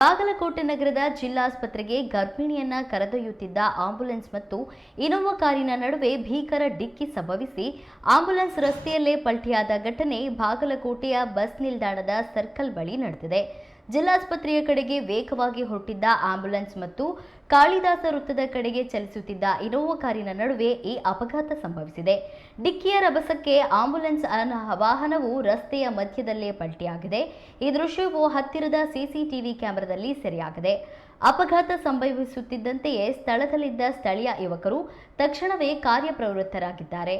ಬಾಗಲಕೋಟೆ ನಗರದ ಜಿಲ್ಲಾಸ್ಪತ್ರೆಗೆ ಗರ್ಭಿಣಿಯನ್ನ ಕರೆದೊಯ್ಯುತ್ತಿದ್ದ ಆಂಬ್ಯುಲೆನ್ಸ್ ಮತ್ತು ಇನೋವಾ ಕಾರಿನ ನಡುವೆ ಭೀಕರ ಡಿಕ್ಕಿ ಸಂಭವಿಸಿ ಆಂಬ್ಯುಲೆನ್ಸ್ ರಸ್ತೆಯಲ್ಲೇ ಪಲ್ಟಿಯಾದ ಘಟನೆ ಬಾಗಲಕೋಟೆಯ ಬಸ್ ನಿಲ್ದಾಣದ ಸರ್ಕಲ್ ಬಳಿ ನಡೆದಿದೆ. ಜಿಲ್ಲಾಸ್ಪತ್ರೆಯ ಕಡೆಗೆ ವೇಗವಾಗಿ ಹೊರಟಿದ್ದ ಆಂಬ್ಯುಲೆನ್ಸ್ ಮತ್ತು ಕಾಳಿದಾಸ ವೃತ್ತದ ಕಡೆಗೆ ಚಲಿಸುತ್ತಿದ್ದ ಇನೋವಾ ಕಾರಿನ ನಡುವೆ ಈ ಅಪಘಾತ ಸಂಭವಿಸಿದೆ. ಡಿಕ್ಕಿಯ ರಭಸಕ್ಕೆ ಆಂಬ್ಯುಲೆನ್ಸ್ ವಾಹನವು ರಸ್ತೆಯ ಮಧ್ಯದಲ್ಲೇ ಪಲ್ಟಿಯಾಗಿದೆ. ಈ ದೃಶ್ಯವು ಹತ್ತಿರದ ಸಿಸಿಟಿವಿ ಕ್ಯಾಮೆರಾದಲ್ಲಿ ಸೆರೆಯಾಗಿದೆ. ಅಪಘಾತ ಸಂಭವಿಸುತ್ತಿದ್ದಂತೆಯೇ ಸ್ಥಳದಲ್ಲಿದ್ದ ಸ್ಥಳೀಯ ಯುವಕರು ತಕ್ಷಣವೇ ಕಾರ್ಯಪ್ರವೃತ್ತರಾಗಿದ್ದಾರೆ.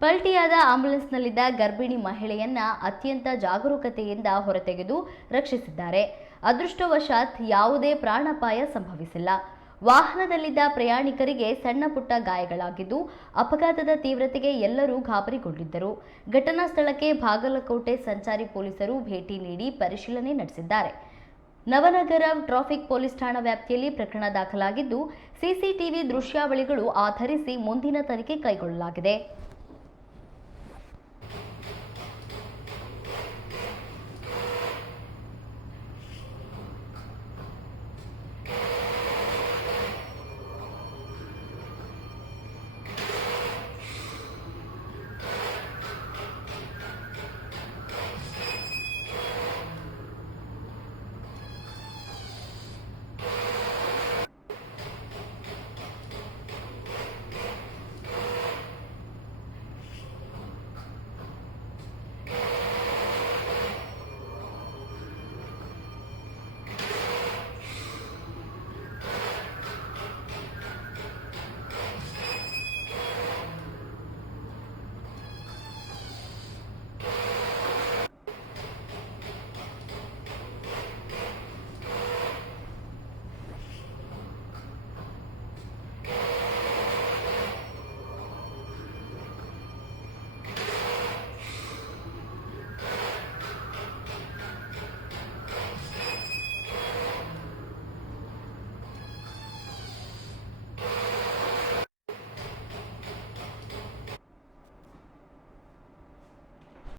ಪಲ್ಟಿಯಾದ ಆಂಬ್ಯುಲೆನ್ಸ್ನಲ್ಲಿದ್ದ ಗರ್ಭಿಣಿ ಮಹಿಳೆಯನ್ನ ಅತ್ಯಂತ ಜಾಗರೂಕತೆಯಿಂದ ಹೊರತೆಗೆದು ರಕ್ಷಿಸಿದ್ದಾರೆ. ಅದೃಷ್ಟವಶಾತ್ ಯಾವುದೇ ಪ್ರಾಣಾಪಾಯ ಸಂಭವಿಸಿಲ್ಲ. ವಾಹನದಲ್ಲಿದ್ದ ಪ್ರಯಾಣಿಕರಿಗೆ ಸಣ್ಣ ಪುಟ್ಟ ಗಾಯಗಳಾಗಿದ್ದು ಅಪಘಾತದ ತೀವ್ರತೆಗೆ ಎಲ್ಲರೂ ಗಾಬರಿಗೊಂಡಿದ್ದರು. ಘಟನಾ ಸ್ಥಳಕ್ಕೆ ಬಾಗಲಕೋಟೆ ಸಂಚಾರಿ ಪೊಲೀಸರು ಭೇಟಿ ನೀಡಿ ಪರಿಶೀಲನೆ ನಡೆಸಿದ್ದಾರೆ. ನವನಗರ ಟ್ರಾಫಿಕ್ ಪೊಲೀಸ್ ಠಾಣಾ ವ್ಯಾಪ್ತಿಯಲ್ಲಿ ಪ್ರಕರಣ ದಾಖಲಾಗಿದ್ದು ಸಿಸಿಟಿವಿ ದೃಶ್ಯಾವಳಿಗಳು ಆಧರಿಸಿ ಮುಂದಿನ ತನಿಖೆ ಕೈಗೊಳ್ಳಲಾಗಿದೆ.